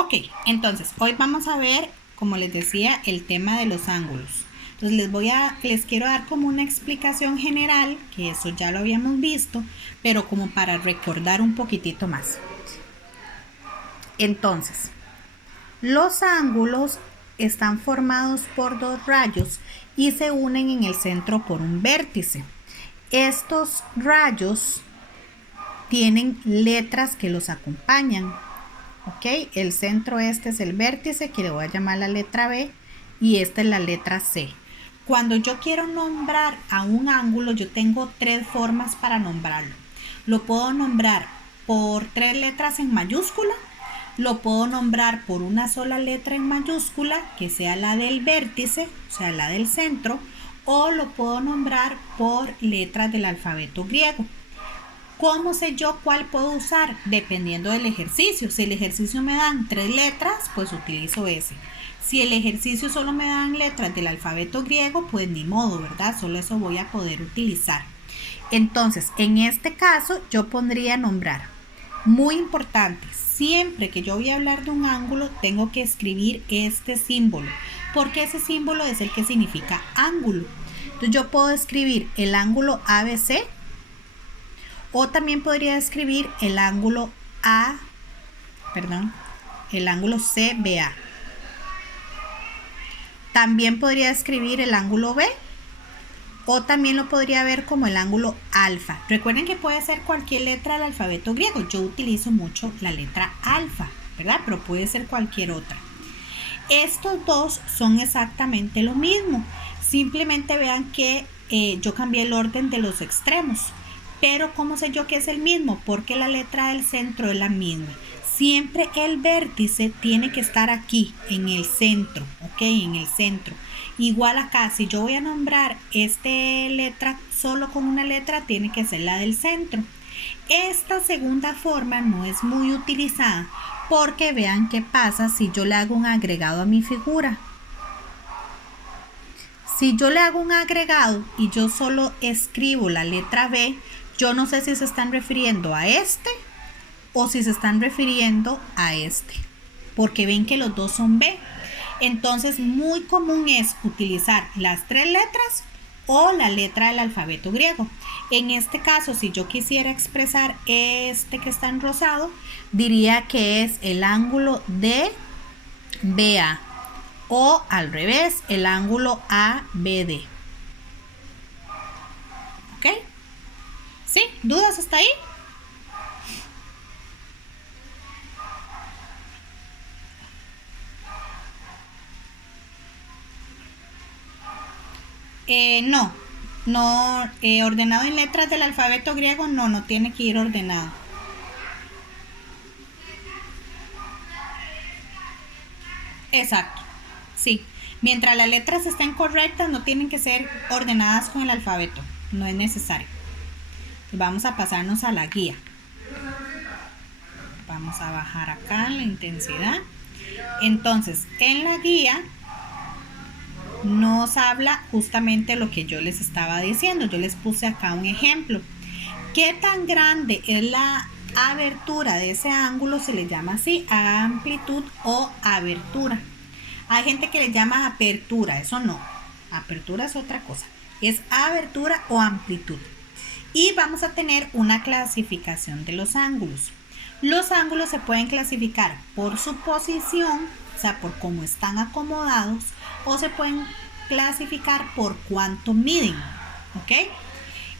Ok, entonces hoy vamos a ver, como les decía, el tema de los ángulos. Entonces les quiero dar como una explicación general, que eso ya lo habíamos visto, pero como para recordar un poquitito más. Entonces, los ángulos están formados por dos rayos y se unen en el centro por un vértice. Estos rayos tienen letras que los acompañan. Ok, el centro este es el vértice, que le voy a llamar la letra B, y esta es la letra C. Cuando yo quiero nombrar a un ángulo, yo tengo tres formas para nombrarlo. Lo puedo nombrar por tres letras en mayúscula, lo puedo nombrar por una sola letra en mayúscula, que sea la del vértice, o sea, la del centro, o lo puedo nombrar por letras del alfabeto griego. ¿Cómo sé yo cuál puedo usar? Dependiendo del ejercicio. Si el ejercicio me dan tres letras, pues utilizo ese. Si el ejercicio solo me dan letras del alfabeto griego, pues ni modo, ¿verdad? Solo eso voy a poder utilizar. Entonces, en este caso, yo pondría nombrar. Muy importante, siempre que yo voy a hablar de un ángulo, tengo que escribir este símbolo, porque ese símbolo es el que significa ángulo. Entonces, yo puedo escribir el ángulo ABC, o también podría escribir el ángulo CBA. También podría escribir el ángulo B, o también lo podría ver como el ángulo alfa. Recuerden que puede ser cualquier letra del alfabeto griego. Yo utilizo mucho la letra alfa, ¿verdad? Pero puede ser cualquier otra. Estos dos son exactamente lo mismo. Simplemente vean que yo cambié el orden de los extremos. Pero ¿cómo sé yo que es el mismo? Porque la letra del centro es la misma. Siempre el vértice tiene que estar aquí, en el centro, ¿ok? En el centro. Igual acá, si yo voy a nombrar esta letra solo con una letra, tiene que ser la del centro. Esta segunda forma no es muy utilizada porque vean qué pasa si yo le hago un agregado a mi figura. Si yo le hago un agregado y yo solo escribo la letra B, yo no sé si se están refiriendo a este o si se están refiriendo a este, porque ven que los dos son B. Entonces, muy común es utilizar las tres letras o la letra del alfabeto griego. En este caso, si yo quisiera expresar este que está en rosado, diría que es el ángulo DBA o al revés, el ángulo ABD. ¿Ok? ¿Sí? ¿Dudas hasta ahí? No, ordenado en letras del alfabeto griego, no tiene que ir ordenado. Exacto, sí. Mientras las letras estén correctas, no tienen que ser ordenadas con el alfabeto, no es necesario. Vamos a pasarnos a la guía. Vamos a bajar acá la intensidad. Entonces, en la guía nos habla justamente lo que yo les estaba diciendo. Yo les puse acá un ejemplo. ¿Qué tan grande es la abertura de ese ángulo? Se le llama así, amplitud o abertura. Hay gente que le llama apertura, eso no. Apertura es otra cosa. Es abertura o amplitud. Y vamos a tener una clasificación de los ángulos. Los ángulos se pueden clasificar por su posición, o sea, por cómo están acomodados, o se pueden clasificar por cuánto miden, ¿ok?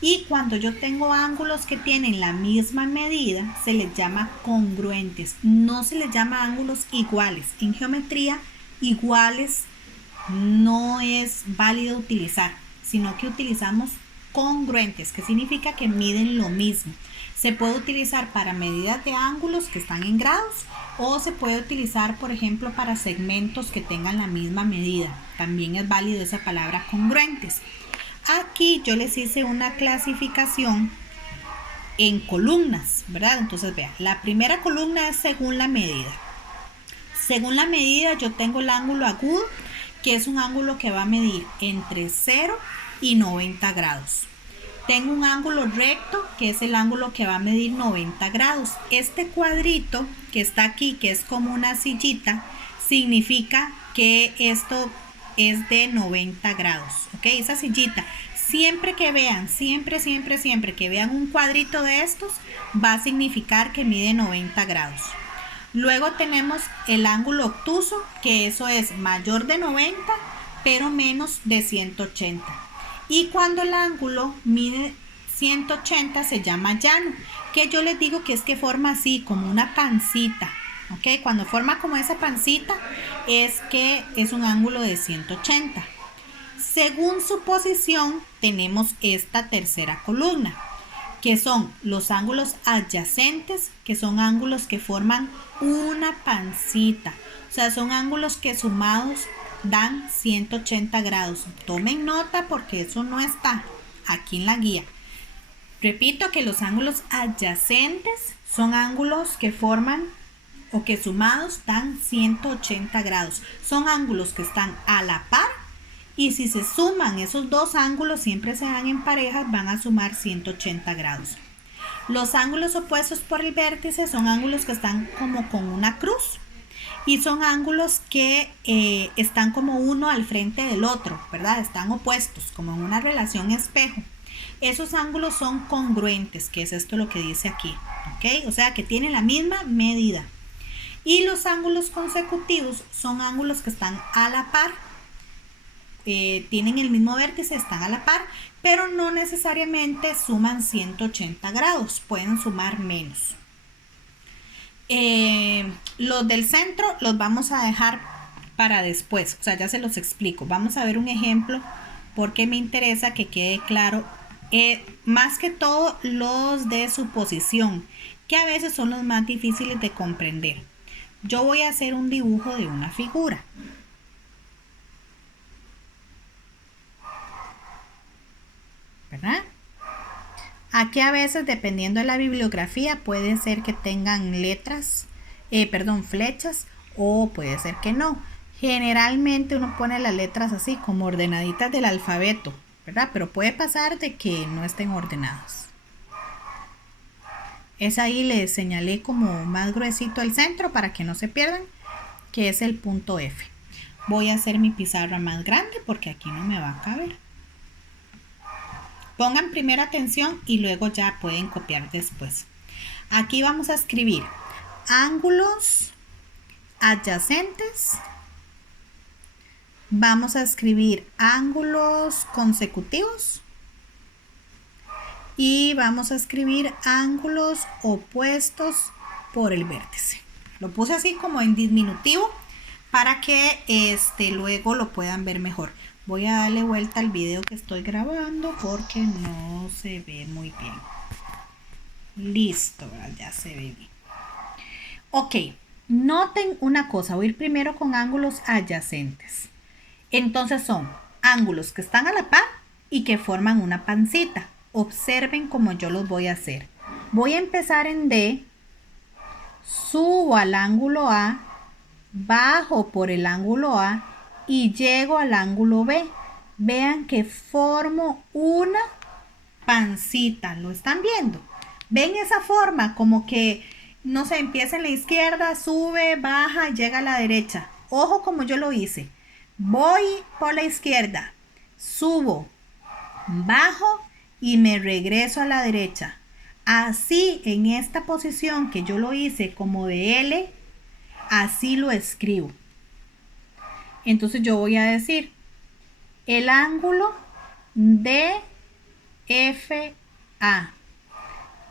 Y cuando yo tengo ángulos que tienen la misma medida, se les llama congruentes. No se les llama ángulos iguales. En geometría, iguales no es válido utilizar, sino que utilizamos congruentes, que significa que miden lo mismo. Se puede utilizar para medidas de ángulos que están en grados o se puede utilizar, por ejemplo, para segmentos que tengan la misma medida. También es válido esa palabra congruentes. Aquí yo les hice una clasificación en columnas, ¿verdad? Entonces vean, la primera columna es según la medida. Según la medida yo tengo el ángulo agudo, que es un ángulo que va a medir entre 0 y 90 grados. tengo un ángulo recto, que es el ángulo que va a medir 90 grados. Este cuadrito que está aquí, que es como una sillita, significa que esto es de 90 grados, ¿ok? Esa sillita, siempre que vean, siempre que vean un cuadrito de estos, va a significar que mide 90 grados. Luego tenemos el ángulo obtuso, que eso es mayor de 90, pero menos de 180. Y cuando el ángulo mide 180 se llama llano, que yo les digo que es que forma así, como una pancita. ¿Ok? Cuando forma como esa pancita es que es un ángulo de 180. Según su posición tenemos esta tercera columna, que son los ángulos adyacentes, que son ángulos que forman una pancita. O sea, son ángulos que sumados dan 180 grados. Tomen nota porque eso no está aquí en la guía. Repito que los ángulos adyacentes son ángulos que forman o que sumados dan 180 grados. Son ángulos que están a la par y si se suman esos dos ángulos, siempre se dan en parejas, van a sumar 180 grados. Los ángulos opuestos por el vértice son ángulos que están como con una cruz y son ángulos que están como uno al frente del otro, ¿verdad? Están opuestos, como en una relación espejo. Esos ángulos son congruentes, que es esto lo que dice aquí, ¿ok? O sea que tienen la misma medida. Y los ángulos consecutivos son ángulos que están a la par, tienen el mismo vértice, están a la par, pero no necesariamente suman 180 grados, pueden sumar menos. Los del centro los vamos a dejar para después, o sea, ya se los explico. Vamos a ver un ejemplo porque me interesa que quede claro, más que todo los de suposición, que a veces son los más difíciles de comprender. Yo voy a hacer un dibujo de una figura. ¿Verdad? Aquí a veces, dependiendo de la bibliografía, puede ser que tengan flechas, o puede ser que no. Generalmente uno pone las letras así, como ordenaditas del alfabeto, ¿verdad? Pero puede pasar de que no estén ordenadas. Es ahí, le señalé como más gruesito el centro para que no se pierdan, que es el punto F. Voy a hacer mi pizarra más grande porque aquí no me va a caber. Pongan primero atención y luego ya pueden copiar después. Aquí vamos a escribir ángulos adyacentes. Vamos a escribir ángulos consecutivos. Y vamos a escribir ángulos opuestos por el vértice. Lo puse así como en diminutivo para que luego lo puedan ver mejor. Voy a darle vuelta al video que estoy grabando porque no se ve muy bien. Listo, ya se ve bien. Ok, noten una cosa. Voy a ir primero con ángulos adyacentes. Entonces son ángulos que están a la par y que forman una pancita. Observen cómo yo los voy a hacer. Voy a empezar en D, subo al ángulo A, bajo por el ángulo A y llego al ángulo B. Vean que formo una pancita. ¿Lo están viendo? ¿Ven esa forma? Como que, no sé, empieza en la izquierda, sube, baja, llega a la derecha. Ojo como yo lo hice. Voy por la izquierda, subo, bajo y me regreso a la derecha. Así, en esta posición que yo lo hice como de L, así lo escribo. Entonces yo voy a decir el ángulo DFA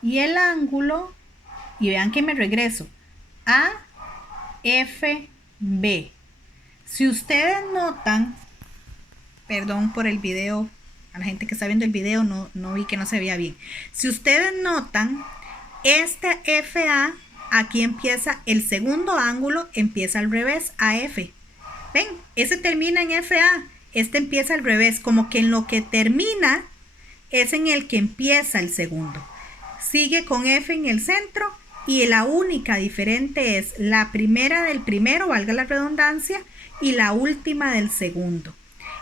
y el ángulo, y vean que me regreso, AFB. Si ustedes notan, perdón por el video, a la gente que está viendo el video no vi que no se veía bien. Si ustedes notan, este FA, aquí empieza el segundo ángulo, empieza al revés, AF. ¿Ven? Ese termina en FA, este empieza al revés, como que en lo que termina es en el que empieza el segundo. Sigue con F en el centro y la única diferente es la primera del primero, valga la redundancia, y la última del segundo.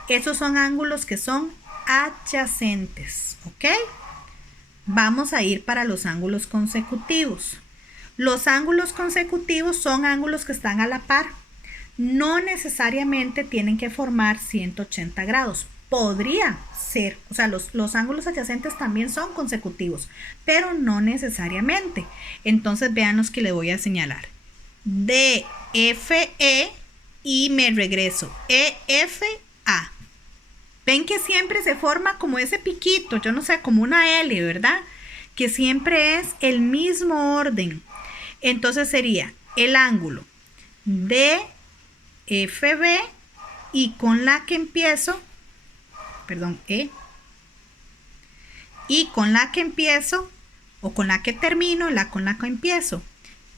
Esos son ángulos que son adyacentes, ¿ok? vamos a ir para los ángulos consecutivos. Los ángulos consecutivos son ángulos que están a la par. No necesariamente tienen que formar 180 grados. Podría ser, o sea, los ángulos adyacentes también son consecutivos, pero no necesariamente. Entonces vean los que le voy a señalar. DFE y me regreso. EFA. Ven que siempre se forma como ese piquito, yo no sé, como una L, ¿verdad? Que siempre es el mismo orden. Entonces sería el ángulo DFB y con la que empiezo, perdón, y con la que empiezo, o con la que termino, con la que empiezo,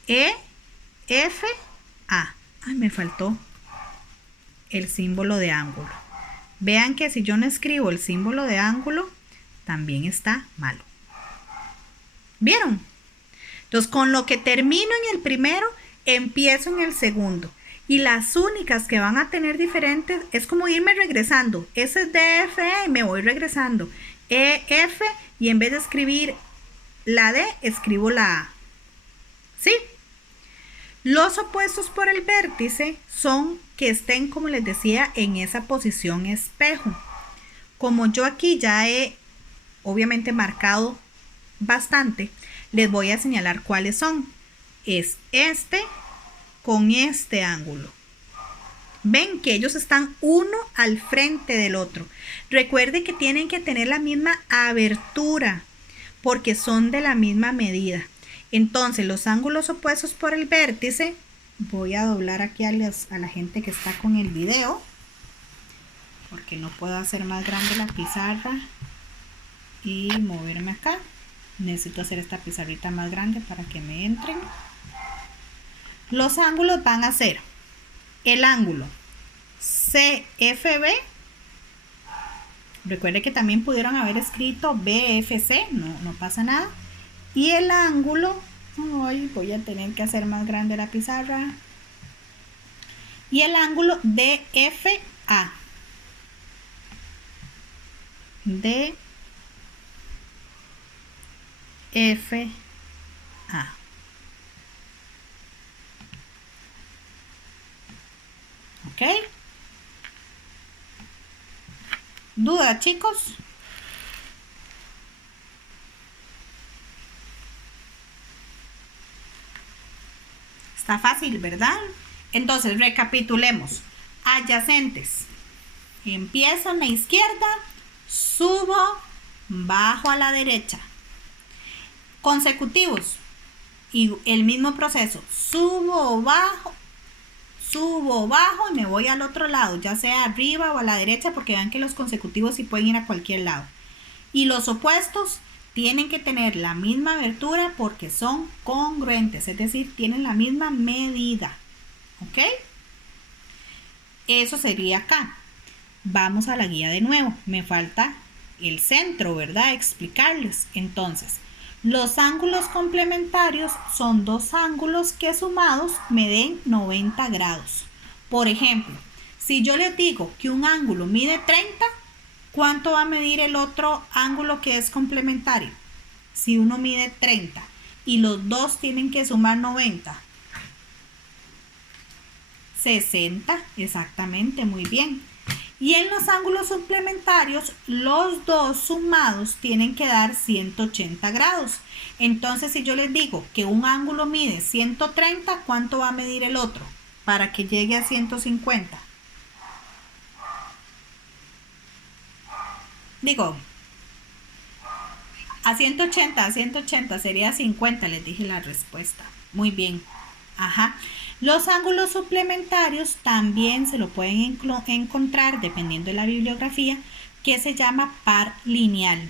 EFA. Ay, me faltó el símbolo de ángulo. Vean que si yo no escribo el símbolo de ángulo, también está malo. ¿Vieron? Entonces, con lo que termino en el primero, empiezo en el segundo. Y las únicas que van a tener diferentes es como irme regresando. Ese es DFE y me voy regresando. EF y en vez de escribir la D, escribo la A. ¿Sí? Los opuestos por el vértice son que estén, como les decía, en esa posición espejo. Como yo aquí ya he, obviamente, marcado bastante, les voy a señalar cuáles son. Es este con este ángulo. Ven que ellos están uno al frente del otro. Recuerde que tienen que tener la misma abertura porque son de la misma medida. Entonces, los ángulos opuestos por el vértice, voy a doblar aquí a la gente que está con el video, porque no puedo hacer más grande la pizarra y moverme acá. Necesito hacer esta pizarrita más grande para que me entren. Los ángulos van a ser el ángulo CFB. Recuerde que también pudieron haber escrito BFC, no pasa nada. Y el ángulo, voy a tener que hacer más grande la pizarra. Y el ángulo DFA. DFA. ¿Ok? ¿Duda, chicos? Está fácil, ¿verdad? Entonces, recapitulemos. Adyacentes. Empiezo en la izquierda, subo, bajo a la derecha. Consecutivos. Y el mismo proceso. Subo, bajo y me voy al otro lado, ya sea arriba o a la derecha, porque vean que los consecutivos sí pueden ir a cualquier lado. Y los opuestos tienen que tener la misma abertura porque son congruentes, es decir, tienen la misma medida. ¿Ok? Eso sería acá. Vamos a la guía de nuevo. Me falta el centro, ¿verdad? Explicarles. Entonces, los ángulos complementarios son dos ángulos que sumados me den 90 grados. Por ejemplo, si yo les digo que un ángulo mide 30, ¿cuánto va a medir el otro ángulo que es complementario? Si uno mide 30 y los dos tienen que sumar 90. 60, exactamente, muy bien. Y en los ángulos suplementarios, los dos sumados tienen que dar 180 grados. Entonces, si yo les digo que un ángulo mide 130, ¿cuánto va a medir el otro? Para que llegue a 150. Digo, a 180 sería 50, les dije la respuesta. Muy bien. Ajá. Los ángulos suplementarios también se lo pueden encontrar, dependiendo de la bibliografía, que se llama par lineal.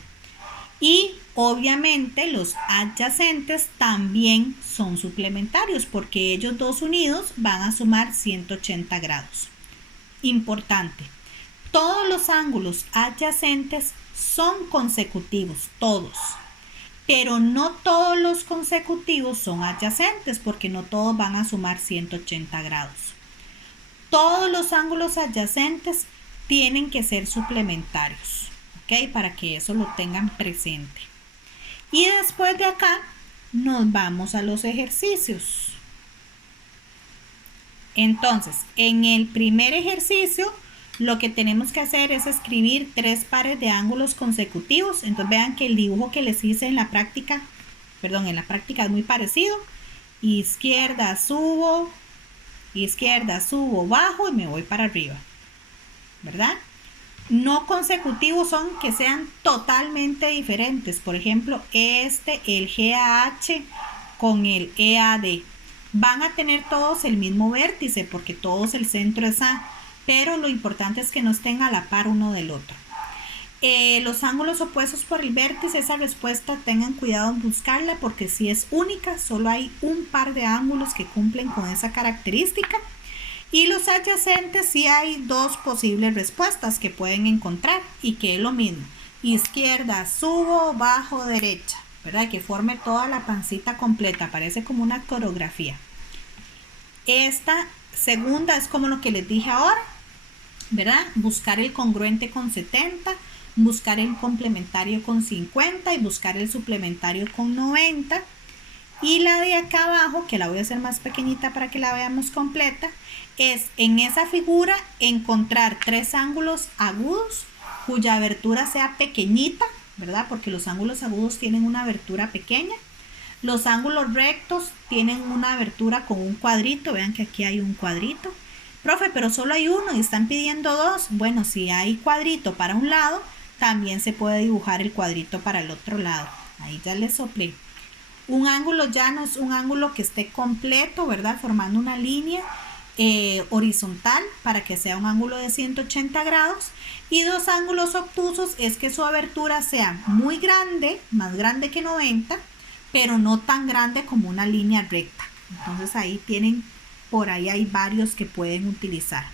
Y obviamente los adyacentes también son suplementarios porque ellos dos unidos van a sumar 180 grados. Importante, todos los ángulos adyacentes son consecutivos, todos. Pero no todos los consecutivos son adyacentes porque no todos van a sumar 180 grados. Todos los ángulos adyacentes tienen que ser suplementarios, ¿ok? Para que eso lo tengan presente. Y después de acá nos vamos a los ejercicios. Entonces, en el primer ejercicio, lo que tenemos que hacer es escribir 3 pares de ángulos consecutivos. Entonces vean que el dibujo que les hice en la práctica es muy parecido. Izquierda subo, bajo y me voy para arriba, ¿verdad? No consecutivos son que sean totalmente diferentes. Por ejemplo, el GAH con el EAD. Van a tener todos el mismo vértice porque todos el centro es A, pero lo importante es que no estén a la par uno del otro. Los ángulos opuestos por el vértice, esa respuesta tengan cuidado en buscarla porque si es única, solo hay un par de ángulos que cumplen con esa característica. Y los adyacentes sí hay 2 posibles respuestas que pueden encontrar y que es lo mismo. Izquierda, subo, bajo, derecha, ¿verdad? Que forme toda la pancita completa, parece como una coreografía. Esta segunda es como lo que les dije ahora, ¿verdad? Buscar el congruente con 70, buscar el complementario con 50 y buscar el suplementario con 90. Y la de acá abajo, que la voy a hacer más pequeñita para que la veamos completa, es en esa figura encontrar 3 ángulos agudos cuya abertura sea pequeñita, ¿verdad? Porque los ángulos agudos tienen una abertura pequeña. Los ángulos rectos tienen una abertura con un cuadrito. Vean que aquí hay un cuadrito. Profe, pero solo hay uno y están pidiendo 2. Bueno, si hay cuadrito para un lado, también se puede dibujar el cuadrito para el otro lado. Ahí ya les soplé. Un ángulo llano es un ángulo que esté completo, ¿verdad? Formando una línea horizontal para que sea un ángulo de 180 grados. Y 2 ángulos obtusos es que su abertura sea muy grande, más grande que 90, pero no tan grande como una línea recta. Entonces ahí tienen, por ahí hay varios que pueden utilizar.